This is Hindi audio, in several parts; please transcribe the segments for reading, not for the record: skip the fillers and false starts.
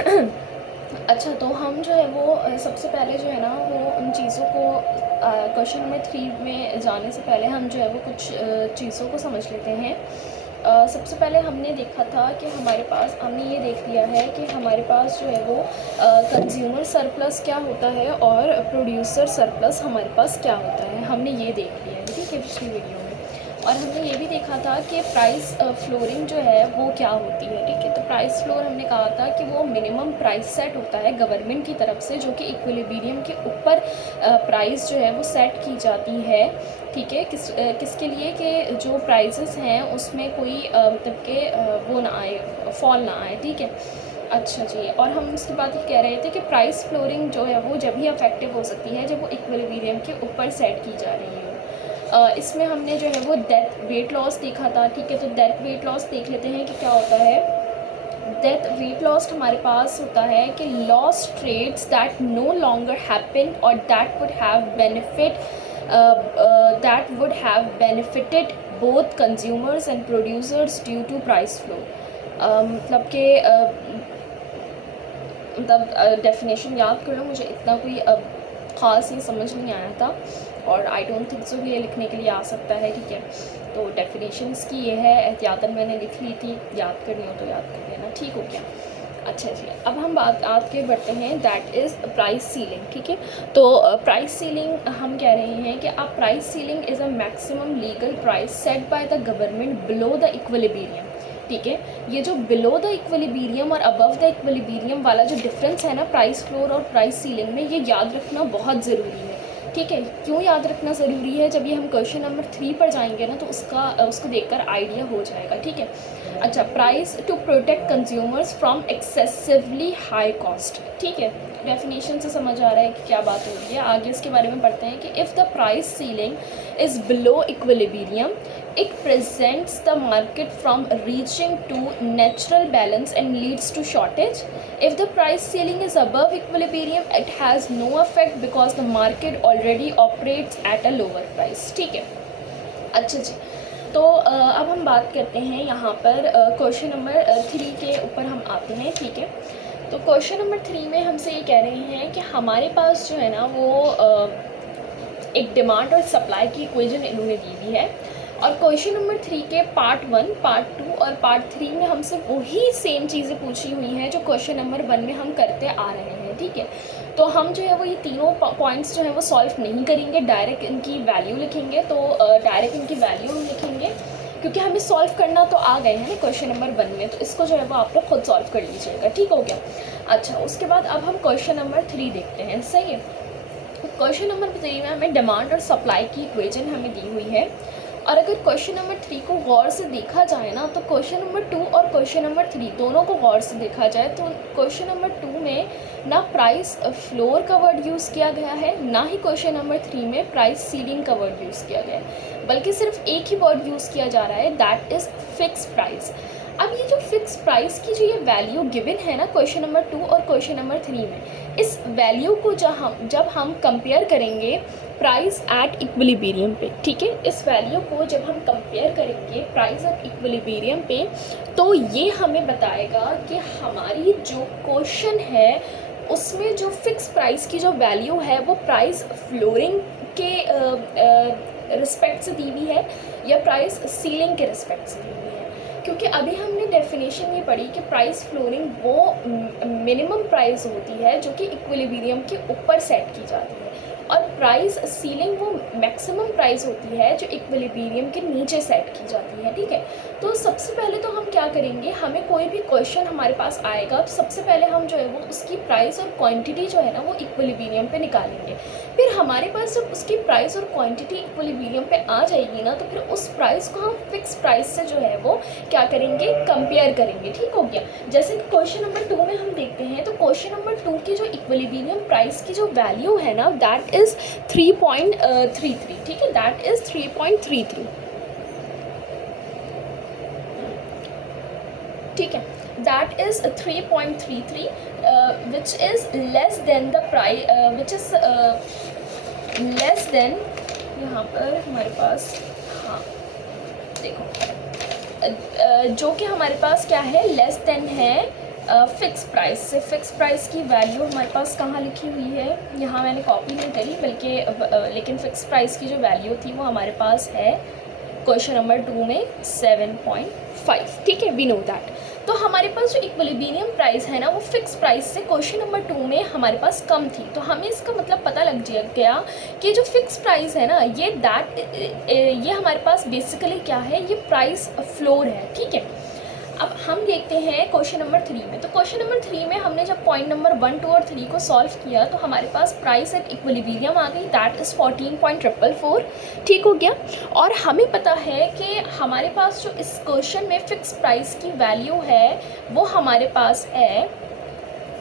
अच्छा, तो हम जो है वो सबसे पहले जो है ना वो उन चीज़ों को क्वेश्चन नंबर 3 में जाने से पहले हम जो है वो कुछ चीज़ों को समझ लेते हैं। सबसे पहले हमने देखा था कि हमारे पास, हमने ये देख लिया है कि हमारे पास जो है वो कंज्यूमर सरप्लस क्या होता है और प्रोड्यूसर सरप्लस हमारे पास क्या होता है, हमने ये देख लिया है, ठीक है, पिछली वीडियो में। और हमने ये भी देखा था कि प्राइस फ्लोरिंग जो है वो क्या होती है, ठीक है। तो प्राइस फ्लोर हमने कहा था कि वो मिनिमम प्राइस सेट होता है गवर्नमेंट की तरफ से, जो कि इक्विलिब्रियम के ऊपर प्राइस जो है वो सेट की जाती है, ठीक है। किसके लिए कि जो प्राइसेस हैं उसमें कोई मतलब के वो ना आए, फॉल ना आए, ठीक है। अच्छा जी, और हम उसके बाद ये कह रहे थे कि प्राइस फ्लोरिंग जो है वो जब ही अफेक्टिव हो सकती है जब वो इक्विलिब्रियम के ऊपर सेट की जा रही है। इसमें हमने जो है वो डेथ वेट लॉस देखा था, ठीक है। तो डेथ वेट लॉस देख लेते हैं कि क्या होता है। डेथ वेट लॉस हमारे पास होता है कि loss trades that no longer happen और that would have benefited both consumers and producers due to price flow. मतलब कि मतलब डेफिनेशन याद कर लो, मुझे इतना कोई ख़ास ये समझ नहीं आया था और आई डोंट थिंक सो ये लिखने के लिए आ सकता है, ठीक है। तो डेफिनेशन इसकी ये है, एहतियातन मैंने लिख ली थी, याद करनी हो तो याद कर लेना, ठीक हो गया। अच्छा जी, अब हम बात आगे बढ़ते हैं, दैट इज़ प्राइस सीलिंग, ठीक है। तो प्राइस सीलिंग हम कह रहे हैं कि अब price ceiling is a maximum legal price set by the government below the equilibrium, ठीक है। ये जो बिलो द इक्विलिब्रियम और अबव द इक्विलिब्रियम वाला जो डिफरेंस है ना प्राइस फ्लोर और प्राइस सीलिंग में, ये याद रखना बहुत ज़रूरी है, ठीक है। क्यों याद रखना ज़रूरी है, जब ये हम क्वेश्चन नंबर 3 पर जाएंगे ना तो उसको देखकर आइडिया हो जाएगा, ठीक है। अच्छा, price to protect consumers from excessively high cost, ठीक है। डेफिनेशन से समझ आ रहा है कि क्या बात हो रही है। आगे इसके बारे में पढ़ते हैं कि if the price ceiling is below equilibrium it prevents the market from reaching to natural balance and leads to shortage. If the price ceiling is above equilibrium, it has no effect because the market already operates at a lower price, ठीक है। अच्छा जी, तो अब हम बात करते हैं यहाँ पर क्वेश्चन नंबर 3 के ऊपर हम आते हैं, ठीक है। तो क्वेश्चन नंबर 3 में हमसे ये कह रहे हैं कि हमारे पास जो है ना वो एक डिमांड और सप्लाई की इक्वेशन इन्होंने दी हुई है और क्वेश्चन नंबर 3 के पार्ट 1, पार्ट 2 और पार्ट 3 में हमसे वही सेम चीज़ें पूछी हुई हैं जो क्वेश्चन नंबर 1 में हम करते आ रहे हैं, ठीक है। तो हम जो है वो ये तीनों पॉइंट्स जो है वो सॉल्व नहीं करेंगे, डायरेक्ट इनकी वैल्यू लिखेंगे। तो डायरेक्ट इनकी वैल्यू हम लिखेंगे क्योंकि हमें सॉल्व करना तो आ गए हैं ना क्वेश्चन नंबर 1 में, तो इसको जो है वो आप लोग खुद सॉल्व कर लीजिएगा, ठीक हो गया। अच्छा, उसके बाद अब हम क्वेश्चन नंबर 3 देखते हैं, सही है। क्वेश्चन नंबर 3 में हमें डिमांड और सप्लाई की इक्वेशन हमें दी हुई है और अगर क्वेश्चन नंबर 3 को गौर से देखा जाए ना तो क्वेश्चन नंबर 2 और क्वेश्चन नंबर 3 दोनों को गौर से देखा जाए तो क्वेश्चन नंबर 2 में ना प्राइस फ्लोर का वर्ड यूज़ किया गया है, ना ही क्वेश्चन नंबर 3 में प्राइस सीलिंग का वर्ड यूज़ किया गया है, बल्कि सिर्फ एक ही वर्ड यूज़ किया जा रहा है, दैट इज़ फिक्स प्राइस। अब ये जो फिक्स प्राइस की जो ये वैल्यू गिवन है ना क्वेश्चन नंबर 2 और क्वेश्चन नंबर 3 में, इस वैल्यू को जब हम कंपेयर करेंगे प्राइस एट इक्विलिब्रियम पे, ठीक है, इस वैल्यू को जब हम कंपेयर करेंगे प्राइस एट इक्विलिब्रियम पे तो ये हमें बताएगा कि हमारी जो क्वेश्चन है उसमें जो फिक्स प्राइस की जो वैल्यू है वो प्राइस फ्लोरिंग के रिस्पेक्ट से दी हुई है या प्राइस सीलिंग के रिस्पेक्ट से दी हुई है। क्योंकि अभी हमने डेफिनेशन ये पढ़ी कि प्राइस फ्लोरिंग वो मिनिमम प्राइस होती है जो कि इक्विलिब्रियम के ऊपर सेट की जाती है और प्राइस सीलिंग वो मैक्सिमम प्राइस होती है जो इक्विलिब्रियम के नीचे सेट की जाती है, ठीक है। तो सबसे पहले तो हम क्या करेंगे, हमें कोई भी क्वेश्चन हमारे पास आएगा तो सबसे पहले हम जो है वो उसकी प्राइस और क्वांटिटी जो है ना वो इक्विलिब्रियम पे निकालेंगे। फिर हमारे पास जब उसकी प्राइस और क्वांटिटी इक्विलिब्रियम पे आ जाएगी ना तो फिर उस प्राइस को हम फिक्स प्राइस से जो है वो क्या करेंगे, कंपेयर करेंगे, ठीक हो गया। जैसे कि क्वेश्चन नंबर 2 में हम देखते हैं तो क्वेश्चन नंबर 2 की जो इक्विलिब्रियम प्राइस की जो वैल्यू है ना दैट इज़ 3.33, ठीक है, दैट इज़ 3.33, ठीक है, that is 3.33 which is less than the price which is less than, यहाँ पर हमारे पास, हाँ देखो जो कि हमारे पास क्या है, लेस देन है फ़िक्स प्राइस से फ़िक्स प्राइस की वैल्यू हमारे पास कहाँ लिखी हुई है, यहाँ मैंने कॉपी नहीं करी बल्कि लेकिन फ़िक्स प्राइस की जो वैल्यू थी वो हमारे पास है क्वेश्चन नंबर 2 में 7.5, ठीक है, वी नो दैट। तो हमारे पास जो इक्विलिब्रियम प्राइस है ना वो फ़िक्स प्राइस से क्वेश्चन नंबर 2 में हमारे पास कम थी। तो हमें इसका मतलब पता लग गया कि जो फ़िक्स प्राइस है ना ये हमारे पास बेसिकली क्या है, ये प्राइस फ्लोर है, ठीक है। अब हम देखते हैं क्वेश्चन नंबर 3 में। तो क्वेश्चन नंबर 3 में हमने जब पॉइंट नंबर 1, 2 और 3 को सॉल्व किया तो हमारे पास प्राइस एट इक्विलिब्रियम आ गई, दैट इज़ 14.444, ठीक हो गया। और हमें पता है कि हमारे पास जो इस क्वेश्चन में फ़िक्स प्राइस की वैल्यू है वो हमारे पास है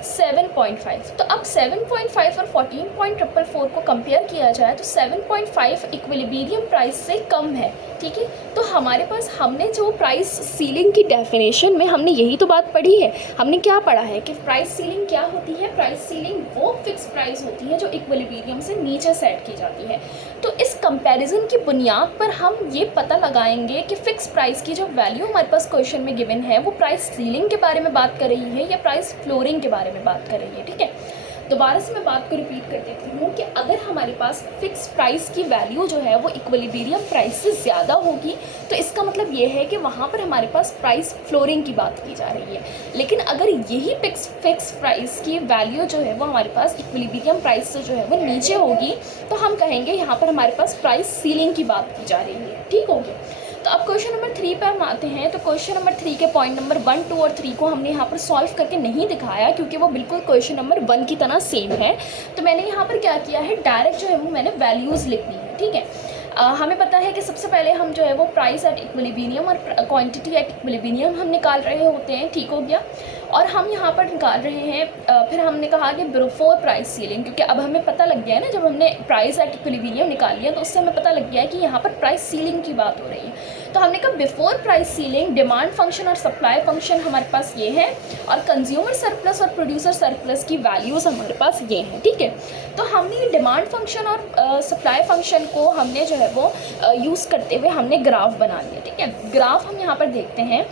7.5। तो अब 7.5 और 14.444 को कंपेयर किया जाए तो 7.5 इक्विलिब्रियम प्राइस से कम है, ठीक है। तो हमारे पास हमने जो प्राइस सीलिंग की डेफिनेशन में हमने यही तो बात पढ़ी है। हमने क्या पढ़ा है कि प्राइस सीलिंग क्या होती है, प्राइस सीलिंग वो फिक्स प्राइस होती है जो इक्विलिब्रियम से नीचे सेट की जाती है। तो इस कंपैरिजन की बुनियाद पर हम ये पता लगाएंगे कि फ़िक्स प्राइस की जो वैल्यू हमारे पास क्वेश्चन में गिवन है वो प्राइस सीलिंग के बारे में बात कर रही है या प्राइस फ्लोरिंग के बारे में बात कर रही है, ठीक है। दोबारा से मैं बात को रिपीट कर देती हूँ कि अगर हमारे पास फ़िक्स प्राइस की वैल्यू जो है वो इक्विलिब्रियम प्राइस से ज़्यादा होगी तो इसका मतलब ये है कि वहाँ पर हमारे पास प्राइस फ्लोरिंग की बात की जा रही है। लेकिन अगर यही फिक्स प्राइस की वैल्यू जो है वो हमारे पास इक्विलिब्रियम प्राइस से जो है वो नीचे होगी तो हम कहेंगे यहाँ पर हमारे पास प्राइस सीलिंग की बात की जा रही है, ठीक हो गया। तो अब क्वेश्चन नंबर 3 पर हम आते हैं। तो क्वेश्चन नंबर 3 के पॉइंट नंबर 1, 2 और 3 को हमने यहाँ पर सॉल्व करके नहीं दिखाया क्योंकि वो बिल्कुल क्वेश्चन नंबर 1 की तरह सेम है। तो मैंने यहाँ पर क्या किया है, डायरेक्ट जो है वो मैंने वैल्यूज़ लिख दी है, ठीक है। हमें पता है कि सबसे पहले हम जो है वो प्राइस एट इक्विलिब्रियम और क्वांटिटी एट इक्विलिब्रियम हम निकाल रहे होते हैं, ठीक हो गया। और हम यहाँ पर निकाल रहे हैं फिर हमने कहा कि बिफोर प्राइस सीलिंग, क्योंकि अब हमें पता लग गया है ना, जब हमने प्राइस एट इक्विलिब्रियम निकाल लिया तो उससे हमें पता लग गया है कि यहाँ पर प्राइस सीलिंग की बात हो रही है। तो हमने कहा before price ceiling demand function और सप्लाई फंक्शन हमारे पास ये है और कंज्यूमर सरप्लस और प्रोड्यूसर सरप्लस की वैल्यूज़ हमारे पास ये हैं, ठीक है। तो हमने डिमांड फंक्शन और सप्लाई फंक्शन को हमने जो है वो यूज़ करते हुए हमने ग्राफ बना लिया, ठीक है। ग्राफ हम यहाँ पर देखते हैं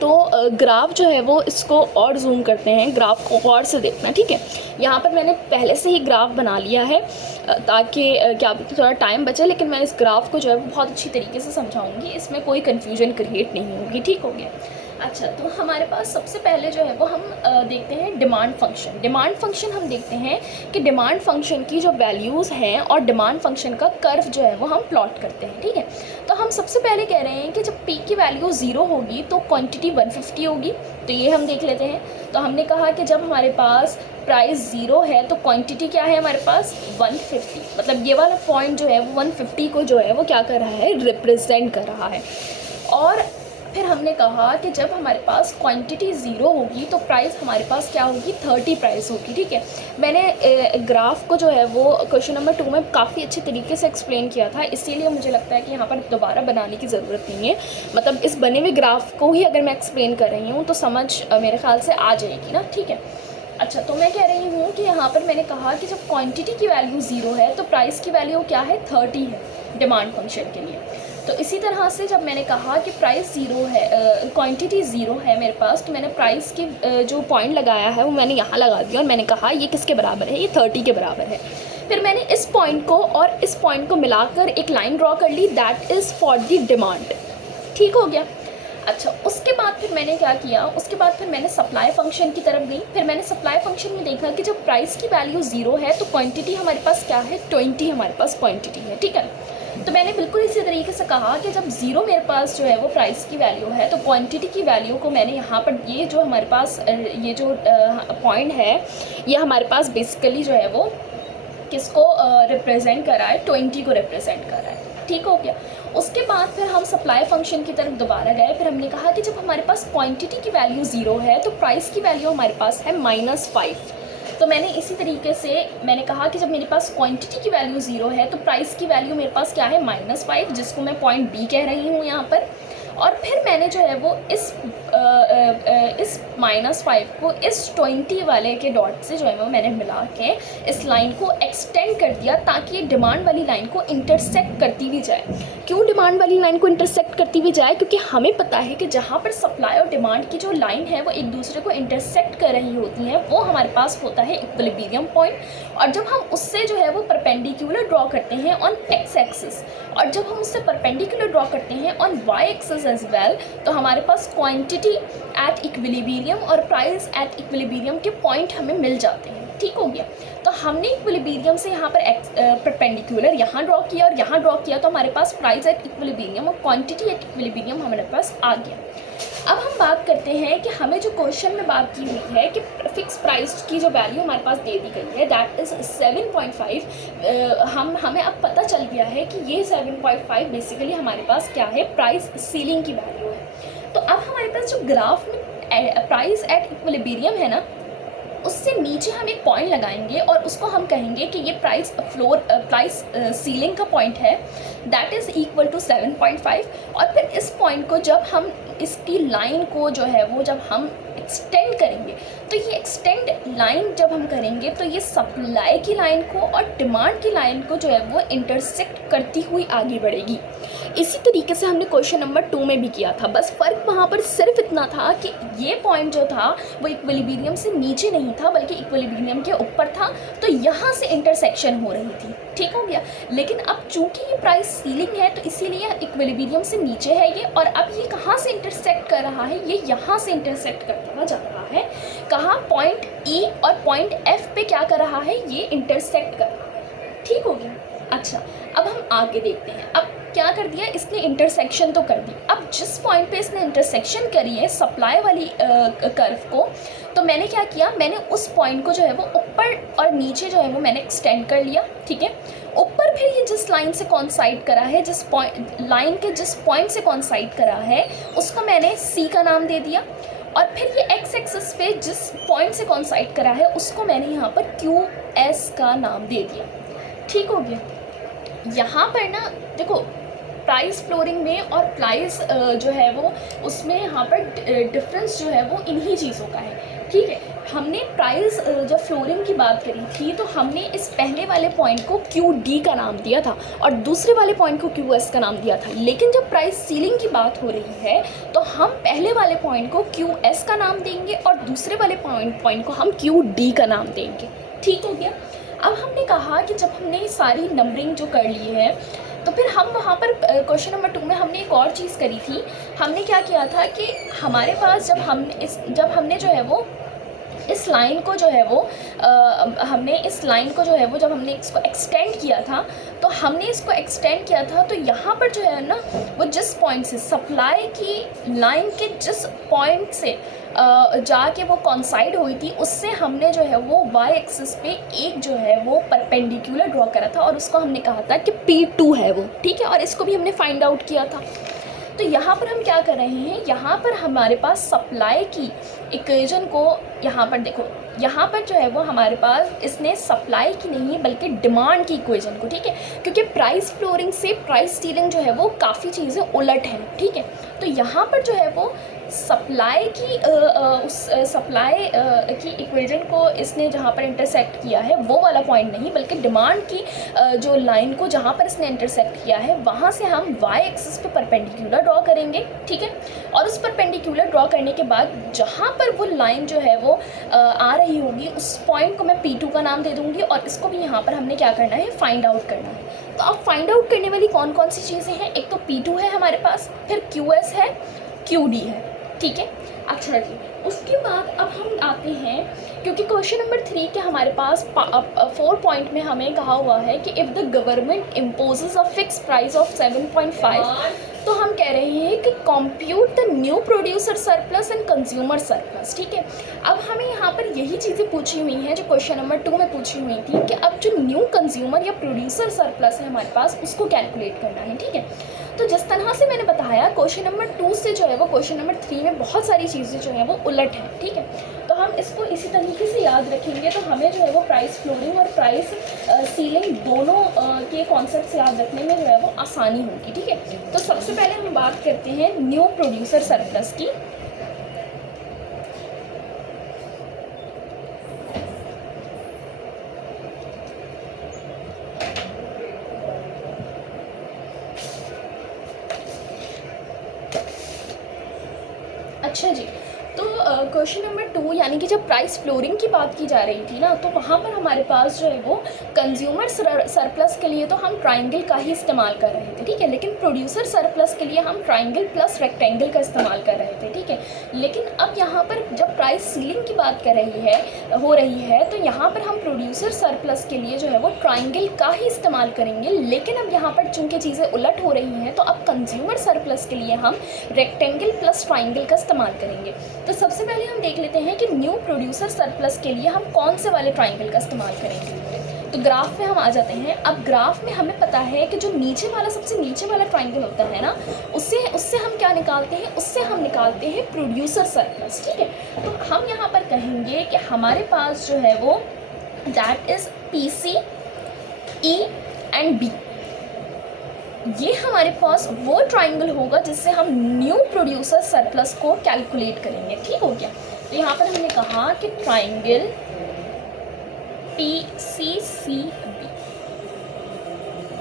तो ग्राफ जो है वो इसको और जूम करते हैं, ग्राफ को और से देखना, ठीक है। यहाँ पर मैंने पहले से ही ग्राफ बना लिया है ताकि क्या थोड़ा टाइम बचे, लेकिन मैं इस ग्राफ को जो है वो बहुत अच्छी तरीके से समझाऊंगी, इसमें कोई कन्फ्यूजन क्रिएट नहीं होगी, ठीक हो गया। अच्छा, तो हमारे पास सबसे पहले जो है वो हम देखते हैं डिमांड फंक्शन। डिमांड फंक्शन हम देखते हैं कि डिमांड फंक्शन की जो वैल्यूज़ हैं और डिमांड फंक्शन का कर्व जो है वो हम प्लॉट करते हैं, ठीक है। तो हम सबसे पहले कह रहे हैं कि जब पी की वैल्यू 0 होगी तो क्वांटिटी 150 होगी, तो ये हम देख लेते हैं। तो हमने कहा कि जब हमारे पास प्राइस 0 है तो क्वांटिटी क्या है हमारे पास 150, मतलब ये वाला पॉइंट जो है वो 150 को जो है वो क्या कर रहा है, रिप्रेजेंट कर रहा है। और फिर हमने कहा कि जब हमारे पास क्वांटिटी 0 होगी तो प्राइस हमारे पास क्या होगी, 30 प्राइस होगी, ठीक है। मैंने ग्राफ को जो है वो क्वेश्चन नंबर 2 में काफ़ी अच्छे तरीके से एक्सप्लेन किया था, इसीलिए मुझे लगता है कि यहाँ पर दोबारा बनाने की ज़रूरत नहीं है। मतलब इस बने हुए ग्राफ को ही अगर मैं एक्सप्लेन कर रही हूँ तो समझ मेरे ख्याल से आ जाएगी ना, ठीक है। अच्छा, तो मैं कह रही हूँ कि यहाँ पर मैंने कहा कि जब क्वांटिटी की वैल्यू 0 है तो प्राइस की वैल्यू क्या है, 30 है डिमांड फंक्शन के लिए। तो इसी तरह से जब मैंने कहा कि प्राइस 0 है, क्वांटिटी 0 है मेरे पास, तो मैंने प्राइस की जो पॉइंट लगाया है वो मैंने यहाँ लगा दिया और मैंने कहा ये किसके बराबर है, ये 30 के बराबर है। फिर मैंने इस पॉइंट को और इस पॉइंट को मिलाकर एक लाइन ड्रॉ कर ली, that is for the demand, ठीक हो गया। अच्छा, उसके बाद फिर मैंने क्या किया, उसके बाद फिर मैंने सप्लाई फंक्शन की तरफ गई। फिर मैंने सप्लाई फंक्शन में देखा कि जब प्राइस की वैल्यू 0 है तो क्वांटिटी हमारे पास क्या है, 20 हमारे पास क्वांटिटी है, ठीक है। तो मैंने बिल्कुल इसी तरीके से कहा कि जब 0 मेरे पास जो है वो प्राइस की वैल्यू है तो क्वांटिटी की वैल्यू को मैंने यहाँ पर ये जो हमारे पास ये जो पॉइंट है ये हमारे पास बेसिकली जो है वो किसको रिप्रेजेंट कर रहा है, 20 को रिप्रेजेंट कर रहा है, ठीक हो गया। उसके बाद फिर हम सप्लाई फंक्शन की तरफ दोबारा गए। फिर हमने कहा कि जब हमारे पास क्वांटिटी की वैल्यू 0 है तो प्राइस की वैल्यू हमारे पास है -5। तो मैंने इसी तरीके से मैंने कहा कि जब मेरे पास क्वांटिटी की वैल्यू 0 है तो प्राइस की वैल्यू मेरे पास क्या है, -5, जिसको मैं पॉइंट बी कह रही हूँ यहाँ पर। और फिर मैंने जो है वो इस -5 को इस 20 वाले के डॉट से जो है वो मैंने मिला के इस लाइन को एक्सटेंड कर दिया ताकि ये डिमांड वाली लाइन को इंटरसेक्ट करती भी जाए। क्यों डिमांड वाली लाइन को इंटरसेक्ट करती भी जाए? क्योंकि हमें पता है कि जहाँ पर सप्लाई और डिमांड की जो लाइन है वो एक दूसरे को इंटरसेक्ट कर रही होती हैं, वो हमारे पास होता है इक्विलिब्रियम पॉइंट। और जब हम उससे जो है वो परपेंडिकुलर ड्रॉ करते हैं ऑन एक्स एक्सिस, और जब हम उससे परपेंडिकुलर ड्रॉ करते हैं on y axis as well, तो हमारे पास क्वांटिटी एट इक्विलिब्रियम और प्राइस एट इक्विलिब्रियम के पॉइंट हमें मिल जाते हैं। ठीक हो गया। तो हमने इक्विलिब्रियम से यहाँ पर परपेंडिकुलर यहाँ ड्रॉ किया और यहाँ ड्रॉ किया, तो हमारे पास प्राइस एट इक्विलिब्रियम और क्वांटिटी एट इक्विलिब्रियम हमारे पास आ गया। अब हम बात करते हैं कि हमें जो क्वेश्चन में बात की हुई है कि फिक्स प्राइस की जो वैल्यू हमारे पास दे दी गई है दैट इज़ 7.5। हमें अब पता चल गया है कि ये 7.5 बेसिकली हमारे पास क्या है, प्राइस सीलिंग की वैल्यू है। तो अब हमारे पास जो ग्राफ में प्राइस एट इक्विलिब्रियम है ना, उससे नीचे हम एक पॉइंट लगाएंगे और उसको हम कहेंगे कि ये प्राइस सीलिंग का पॉइंट है दैट इज़ इक्वल टू 7.5। और फिर इस पॉइंट को जब हम इसकी लाइन को जो है वो जब हम एक्सटेंड करेंगे, तो ये एक्सटेंड लाइन जब हम करेंगे तो ये सप्लाई की लाइन को और डिमांड की लाइन को जो है वो इंटरसेक्ट करती हुई आगे बढ़ेगी। इसी तरीके से हमने क्वेश्चन नंबर 2 में भी किया था, बस फ़र्क वहाँ पर सिर्फ इतना था कि ये पॉइंट जो था वो इक्विलिब्रियम से नीचे नहीं था बल्कि इक्विलिब्रियम के ऊपर था, तो यहाँ से इंटरसेक्शन हो रही थी। ठीक हो गया। लेकिन अब चूंकि ये प्राइस सीलिंग है तो इसीलिए इक्विलिब्रियम से नीचे है ये, और अब ये कहाँ से इंटरसेक्ट कर रहा है, ये यहाँ से इंटरसेक्ट करता हुआ जा रहा है। कहाँ? पॉइंट E और पॉइंट F पे क्या कर रहा है, ये इंटरसेक्ट कर रहा है। ठीक हो गया। अच्छा, अब हम आगे देखते हैं। अब क्या कर दिया इसने, इंटरसेक्शन तो कर दी। अब जिस पॉइंट पे इसने इंटरसेक्शन करी है सप्लाई वाली कर्व को, तो मैंने क्या किया, मैंने उस पॉइंट को जो है वो ऊपर और नीचे जो है वो मैंने एक्सटेंड कर लिया। ठीक है। ऊपर फिर ये जिस लाइन से कॉन्साइड करा है, जिस पॉइंट लाइन के जिस पॉइंट से कॉन्साइड करा है उसको मैंने C का नाम दे दिया। और फिर ये एक्स एक्सिस पे जिस पॉइंट से कॉन्साइड करा है उसको मैंने यहाँ पर QS का नाम दे दिया। ठीक हो गया। यहाँ पर ना देखो, प्राइस फ्लोरिंग में और प्राइस जो है वो उसमें यहाँ पर डिफरेंस जो है वो इन्हीं चीज़ों का है। ठीक है। हमने प्राइस जब फ्लोरिंग की बात करी थी तो हमने इस पहले वाले पॉइंट को QD का नाम दिया था और दूसरे वाले पॉइंट को QS का नाम दिया था। लेकिन जब प्राइस सीलिंग की बात हो रही है तो हम पहले वाले पॉइंट को QS का नाम देंगे और दूसरे वाले पॉइंट को हम QD का नाम देंगे। ठीक हो गया। अब हमने कहा कि जब हमने सारी नंबरिंग जो कर ली है तो फिर हम वहाँ पर क्वेश्चन नंबर 2 में हमने एक और चीज़ करी थी। हमने क्या किया था कि हमारे पास जब हमने जो है वो इस लाइन को जो है वो जब हमने इसको एक्सटेंड किया था, तो हमने इसको एक्सटेंड किया था तो यहाँ पर जो है ना वो जिस पॉइंट से सप्लाई की लाइन के जिस पॉइंट से जाके वो कॉन्साइड हुई थी उससे हमने जो है वो वाई एक्सिस पे एक जो है वो परपेंडिकुलर ड्रॉ करा था और उसको हमने कहा था कि P2 है वो। ठीक है। और इसको भी हमने फाइंड आउट किया था। तो यहाँ पर हम क्या कर रहे हैं, यहाँ पर हमारे पास सप्लाई की इक्वेशन को, यहाँ पर देखो, यहाँ पर जो है वो हमारे पास इसने सप्लाई की नहीं है बल्कि डिमांड की इक्वेशन को। ठीक है। क्योंकि प्राइस फ्लोरिंग से प्राइस सीलिंग जो है वो काफ़ी चीज़ें उलट हैं। ठीक है। तो यहाँ पर जो है वो सप्लाई की इक्वेशन को इसने जहाँ पर इंटरसेक्ट किया है वो वाला पॉइंट नहीं बल्कि डिमांड की जो लाइन को जहाँ पर इसने इंटरसेक्ट किया है वहाँ से हम वाई एक्सिस पे परपेंडिकुलर ड्रॉ करेंगे। ठीक है। और उस परपेंडिकुलर ड्रॉ करने के बाद जहाँ पर वो लाइन जो है वो आ रही होगी उस पॉइंट को मैं P2 का नाम दे दूँगी और इसको भी यहाँ पर हमने क्या करना है, फाइंड आउट करना है। तो अब फाइंड आउट करने वाली कौन कौन सी चीज़ें हैं, एक तो P2 है हमारे पास, फिर QS है, QD है। ठीक है। अच्छा जी, उसके बाद अब हम आते हैं, क्योंकि क्वेश्चन नंबर 3 के हमारे पास 4 पॉइंट में हमें कहा हुआ है कि if the government imposes a fix price of 7.5, तो हम कह रहे हैं कि compute the new producer surplus and consumer surplus. ठीक है। अब हमें यहाँ पर यही चीज़ें पूछी हुई हैं जो क्वेश्चन नंबर 2 में पूछी हुई थी कि अब जो न्यू कंज्यूमर या प्रोड्यूसर सरप्लस है हमारे पास उसको कैलकुलेट करना है। ठीक है। तो जिस तरह से मैंने बताया क्वेश्चन नंबर 2 से जो है वो क्वेश्चन नंबर 3 में बहुत सारी चीज़ें जो है वो उलट हैं। ठीक है। तो हम इसको इसी तरीके से याद रखेंगे तो हमें जो है वो प्राइस फ्लोरिंग और प्राइस सीलिंग दोनों के कॉन्सेप्ट याद रखने में जो है वो आसानी होगी। ठीक है। तो सबसे पहले हम बात करते हैं न्यू प्रोड्यूसर सरप्लस की। अच्छा जी, तो क्वेश्चन नंबर 2 यानी कि जब प्राइस फ्लोरिंग की बात की जा रही थी ना, तो वहाँ पर हमारे पास जो है वो कंज्यूमर सरप्लस के लिए तो हम ट्राइंगल का ही इस्तेमाल कर रहे थे, ठीक है, लेकिन प्रोड्यूसर सरप्लस के लिए हम ट्राइंगल प्लस रेक्टेंगल का इस्तेमाल कर रहे थे, ठीक है। लेकिन अब यहाँ पर जब प्राइस सीलिंग की बात हो रही है तो यहाँ पर हम प्रोड्यूसर सरप्लस के लिए जो है वो ट्राइंगल का ही इस्तेमाल करेंगे, लेकिन अब यहाँ पर चूँकि चीज़ें उलट हो रही हैं तो अब कंज्यूमर सरप्लस के लिए हम रेक्टेंगल प्लस ट्राइंगल का इस्तेमाल करेंगे। तो सबसे पहले हम देख लेते हैं कि न्यू प्रोड्यूसर सरप्लस के लिए हम कौन से वाले ट्राइंगल का इस्तेमाल करेंगे। तो ग्राफ में हम आ जाते हैं। अब ग्राफ में हमें पता है कि जो सबसे नीचे वाला ट्राइंगल होता है ना, उससे हम क्या निकालते हैं, उससे हम निकालते हैं प्रोड्यूसर सरप्लस, ठीक है। तो हम यहाँ पर कहेंगे कि हमारे पास जो है वो that is PC, E and B, ये हमारे पास वो ट्राइंगल होगा जिससे हम न्यू प्रोड्यूसर सरप्लस को कैलकुलेट करेंगे, ठीक हो गया। तो यहाँ पर हमने कहा कि ट्राइंगल PCCB,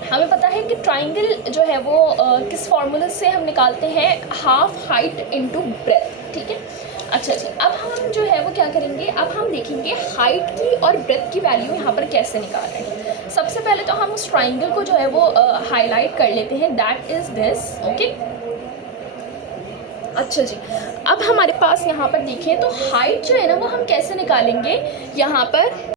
हमें पता है कि ट्राइंगल जो है वो किस फार्मूले से हम निकालते हैं, हाफ हाइट इनटू ब्रेथ, ठीक है। अच्छा जी, अब हम जो है वो क्या करेंगे, अब हम देखेंगे हाइट की और ब्रेथ की वैल्यू यहाँ पर कैसे निकाल रहे हैं। सबसे पहले तो हम उस ट्राइंगल को जो है वो हाईलाइट कर लेते हैं, दैट इज़ दिस, ओके। अच्छा जी, अब हमारे पास यहाँ पर देखें तो हाइट जो है ना वो हम कैसे निकालेंगे, यहाँ पर